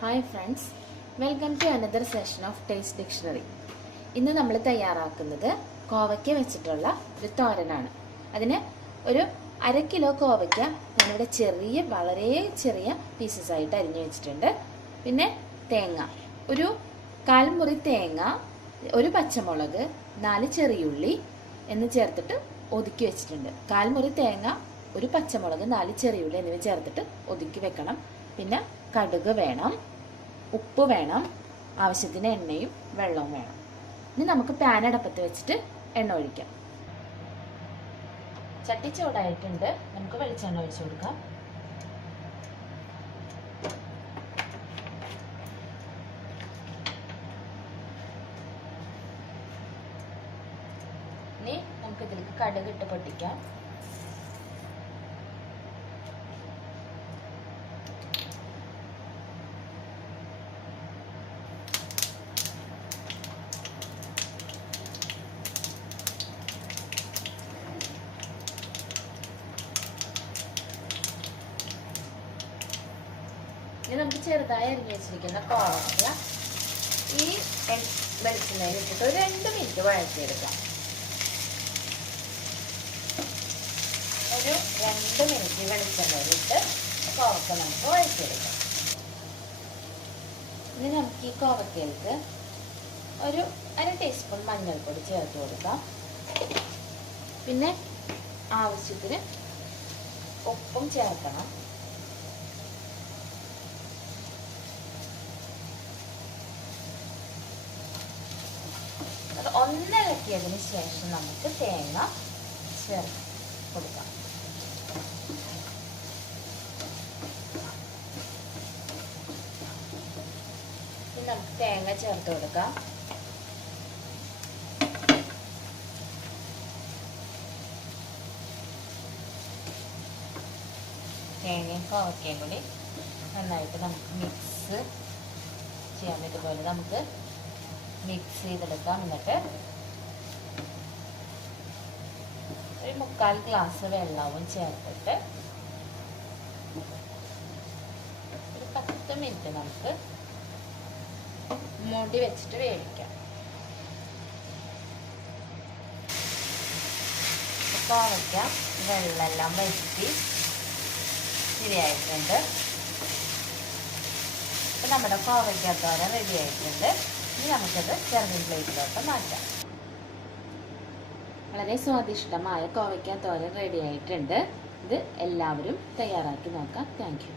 Hi friends, welcome to another session of taste dictionary. ഇന്ന് നമ്മൾ തയ്യാറാക്കുന്നത് കോവയ്ക്ക വെച്ചിട്ടുള്ള ഒരു തോരനാണ്. അതിന് ഒരു 1/2 കിലോ കോവയ്ക്ക ഞാനിവിടെ വളരെ ചെറിയ പീസസ് ആയിട്ട് അരിഞ്ഞു വെച്ചിട്ടുണ്ട്. പിന്നെ തേങ്ങ, ഒരു 1/4 മുറി തേങ്ങ, ഒരു പച്ചമുളക്, 4 ചെറിയുള്ളി എന്ന് ചേർത്തിട്ട് ഒതുക്കി വെച്ചിട്ടുണ്ട്. 1/4 മുറി തേങ്ങ, ഒരു പച്ചമുളക്, 4 ചെറിയുള്ളി എന്നിവ ചേർത്തിട്ട് ഒതുക്കി വെക്കണം. പിന്നെ കടുക് വേണം, ഉപ്പ് വേണം, ആവശ്യത്തിന് എണ്ണയും വെള്ളവും വേണം. ഇനി നമുക്ക് പാൻ അടപ്പത്ത് വെച്ചിട്ട് എണ്ണ ഒഴിക്കാം. ചട്ടി ചൂടായിട്ടുണ്ട്, നമുക്ക് വെളിച്ചെണ്ണ ഒഴിച്ചു കൊടുക്കാം. ഇനി നമുക്ക് ഇതിലേക്ക് കടുക് ഇട്ട് പൊട്ടിക്കാം. ഇനി നമുക്ക് ചെറുതായി അരിഞ്ഞു വെച്ചിരിക്കുന്ന കോവയ്ക്ക ഈ വെളിച്ചെണ്ണയിൽ ഇട്ടിട്ട് ഒരു 2 മിനിറ്റ് വഴറ്റിയെടുക്കാം. ഒരു 2 മിനിറ്റ് വെളിച്ചെണ്ണയിൽ ഇട്ട് കോവയ്ക്ക നമുക്ക് വഴറ്റിയെടുക്കാം. ഇനി നമുക്ക് ഈ കോവയ്ക്കയിലേക്ക് ഒരു 1/2 ടീസ്പൂൺ മഞ്ഞൾപ്പൊടി ചേർത്ത് കൊടുക്കാം. പിന്നെ ആവശ്യത്തിന് ഉപ്പും ചേർക്കണം. അത് ഒന്നിളക്കിയതിന് ശേഷം നമുക്ക് തേങ്ങ ചേർത്ത് കൊടുക്കാം. ഇനി നമുക്ക് തേങ്ങ ചേർത്ത് കൊടുക്കാം. തേങ്ങയും കോവയ്ക്കയും കൂടി നന്നായിട്ട് നമുക്ക് മിക്സ് ചെയ്യാൻ ഇതുപോലെ നമുക്ക് മിക്സ് ചെയ്തെടുക്കാം. എന്നിട്ട് ഒരു 3/4 ഗ്ലാസ് വെള്ളവും ചേർത്തിട്ട് ഒരു 10 മിനിറ്റ് നമുക്ക് മൂടി വെച്ചിട്ട് വേവിക്കാം. കോവയ്ക്ക വെള്ളമെല്ലാം വറ്റി ശരിയായിട്ടുണ്ട്. ഇപ്പം നമ്മുടെ കോവയ്ക്ക തോരൻ റെഡി ആയിട്ടുണ്ട്. ഇനി നമുക്കത് സെർവിംഗ് പ്ലേറ്റിലോട്ട് മാറ്റാം. വളരെ സ്വാദിഷ്ടമായ കോവയ്ക്ക തോരൻ റെഡി ആയിട്ടുണ്ട്. ഇത് എല്ലാവരും തയ്യാറാക്കി നോക്കാം. Thank you.